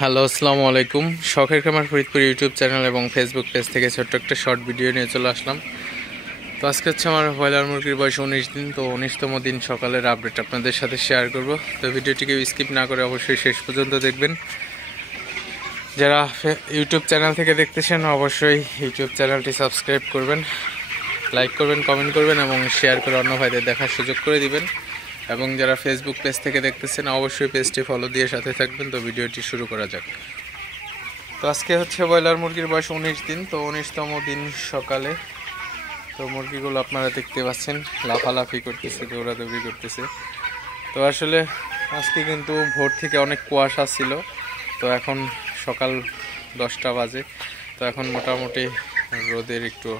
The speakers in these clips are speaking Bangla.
হ্যালো, আসসালামু আলাইকুম। শখের খামার ফরিদপুর ইউটিউব চ্যানেল এবং ফেসবুক পেজ থেকে ছোট্ট একটা শর্ট ভিডিও নিয়ে চলে আসলাম। তো আজকে হচ্ছে আমার ব্রয়লার মুরগির বয়স 19 দিন। তো 19তম দিন সকালের আপডেট আপনাদের সাথে শেয়ার করব। তো ভিডিওটিকে স্কিপ না করে অবশ্যই শেষ পর্যন্ত দেখবেন। যারা ইউটিউব চ্যানেল থেকে দেখতেছেন অবশ্যই ইউটিউব চ্যানেলটি সাবস্ক্রাইব করবেন, লাইক করবেন, কমেন্ট করবেন এবং শেয়ার করে অন্য ভাইদের দেখার সুযোগ করে দিবেন। এবং যারা ফেসবুক পেজ থেকে দেখতেছেন অবশ্যই পেজটি ফলো দিয়ে সাথে থাকবেন। তো ভিডিওটি শুরু করা যাক। তো আজকে হচ্ছে ব্রয়লার মুরগির বয়স 19 দিন। তো 19তম দিন সকালে তো মুরগিগুলো আপনারা দেখতে পাচ্ছেন লাফালাফি করতেছে, দৌড়াদৌড়ি করতেছে। তো আসলে আজকে কিন্তু ভোর থেকে অনেক কুয়াশা ছিল। তো এখন সকাল 10টা বাজে। তো এখন মোটামুটি রোদের একটু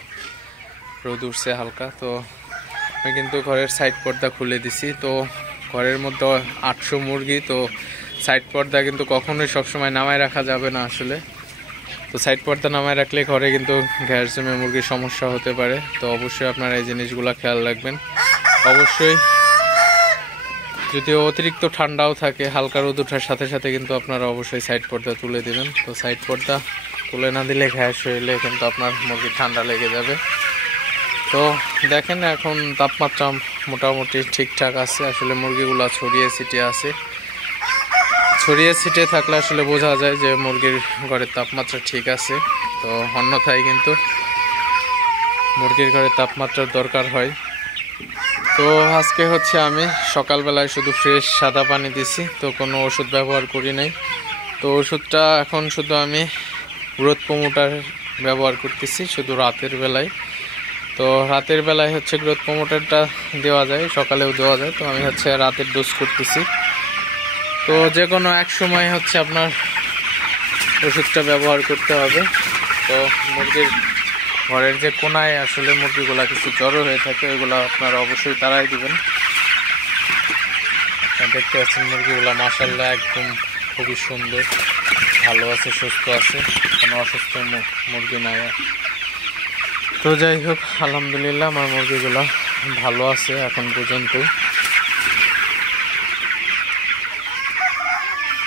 রোদ উঠছে হালকা। তো আমি কিন্তু ঘরের সাইড পর্দা খুলে দিছি। তো ঘরের মধ্যে 800 মুরগি। তো সাইড পর্দা কিন্তু কখনোই সবসময় নামায় রাখা যাবে না আসলে। তো সাইড পর্দা নামায় রাখলে ঘরে কিন্তু গ্যাস জমে মুরগির সমস্যা হতে পারে। তো অবশ্যই আপনারা এই জিনিসগুলো খেয়াল রাখবেন। অবশ্যই যদি অতিরিক্ত ঠান্ডাও থাকে, হালকা রোদ ওঠার সাথে সাথে কিন্তু আপনারা অবশ্যই সাইড পর্দা তুলে দেবেন। তো সাইড পর্দা তুলে না দিলে গ্যাস হইলে কিন্তু আপনার মুরগি ঠান্ডা লেগে যাবে। তো দেখেন এখন তাপমাত্রা মোটামুটি ঠিকঠাক আছে। আসলে মুরগিগুলো ছড়িয়ে ছিটিয়ে আছে। ছড়িয়ে ছিটিয়ে থাকলে আসলে বোঝা যায় যে মুরগির ঘরের তাপমাত্রা ঠিক আছে। তো অন্যথায় কিন্তু মুরগির ঘরের তাপমাত্রার দরকার হয়। তো আজকে হচ্ছে আমি সকালবেলায় শুধু ফ্রেশ সাদা পানি দিছি। তো কোনো ওষুধ ব্যবহার করি নাই। তো ওষুধটা এখন শুধু আমি গ্রোথ প্রমোটার ব্যবহার করতেছি শুধু রাতের বেলায়। তো রাতের বেলায় হচ্ছে গ্রোথ প্রমোটারটা দেওয়া যায়, সকালেও দেওয়া যায়। তো আমি হচ্ছে রাতের ডোজ করতেছি। তো যে কোনো এক সময় হচ্ছে আপনার ওষুধটা ব্যবহার করতে হবে। তো মুরগির ঘরের যে কোনায় আসলে মুরগিগুলা কিছু জড়ো হয়ে থাকে ওইগুলো আপনারা অবশ্যই তাড়াই দিবেন। দেখতে পাচ্ছেন মুরগিগুলা মাশাআল্লাহ একদম খুবই সুন্দর, ভালো আছে, সুস্থ আছে, কোনো অসুস্থ মুরগি নাই। তো যাই হোক, আলহামদুলিল্লাহ আমার মুরগিগুলা ভালো আছে এখন পর্যন্ত।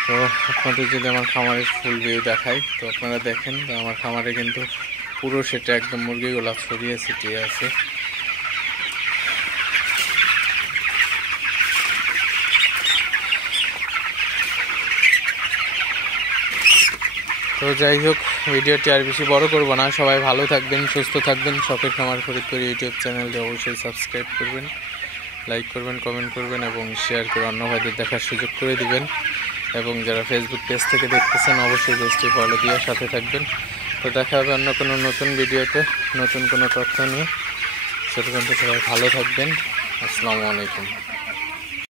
তো আপনাদের যদি আমার খামারের ফুল ভিউ দেখাই তো আপনারা দেখেন আমার খামারে কিন্তু পুরো সেটা একদম মুরগিগুলা ছড়িয়ে ছিটিয়ে আছে। তো যাই হোক, ভিডিওটি আর বেশি বড় করব না। সবাই ভালো থাকবেন, সুস্থ থাকবেন। শখের খামার ফরিদপুর ইউটিউব চ্যানেলটি অবশ্যই সাবস্ক্রাইব করবেন, লাইক করবেন, কমেন্ট করবেন এবং শেয়ার করে অন্য ভাইদের দেখার সুযোগ করে দিবেন। এবং যারা ফেসবুক পেজ থেকে দেখতেছেন অবশ্যই পেজটি ফলো দিয়ে সাথে থাকবেন। তো দেখা হবে অন্য কোনো নতুন ভিডিওতে নতুন কোনো তথ্য নিয়ে। সে পর্যন্ত সবাই ভালো থাকবেন। আসসালামু আলাইকুম।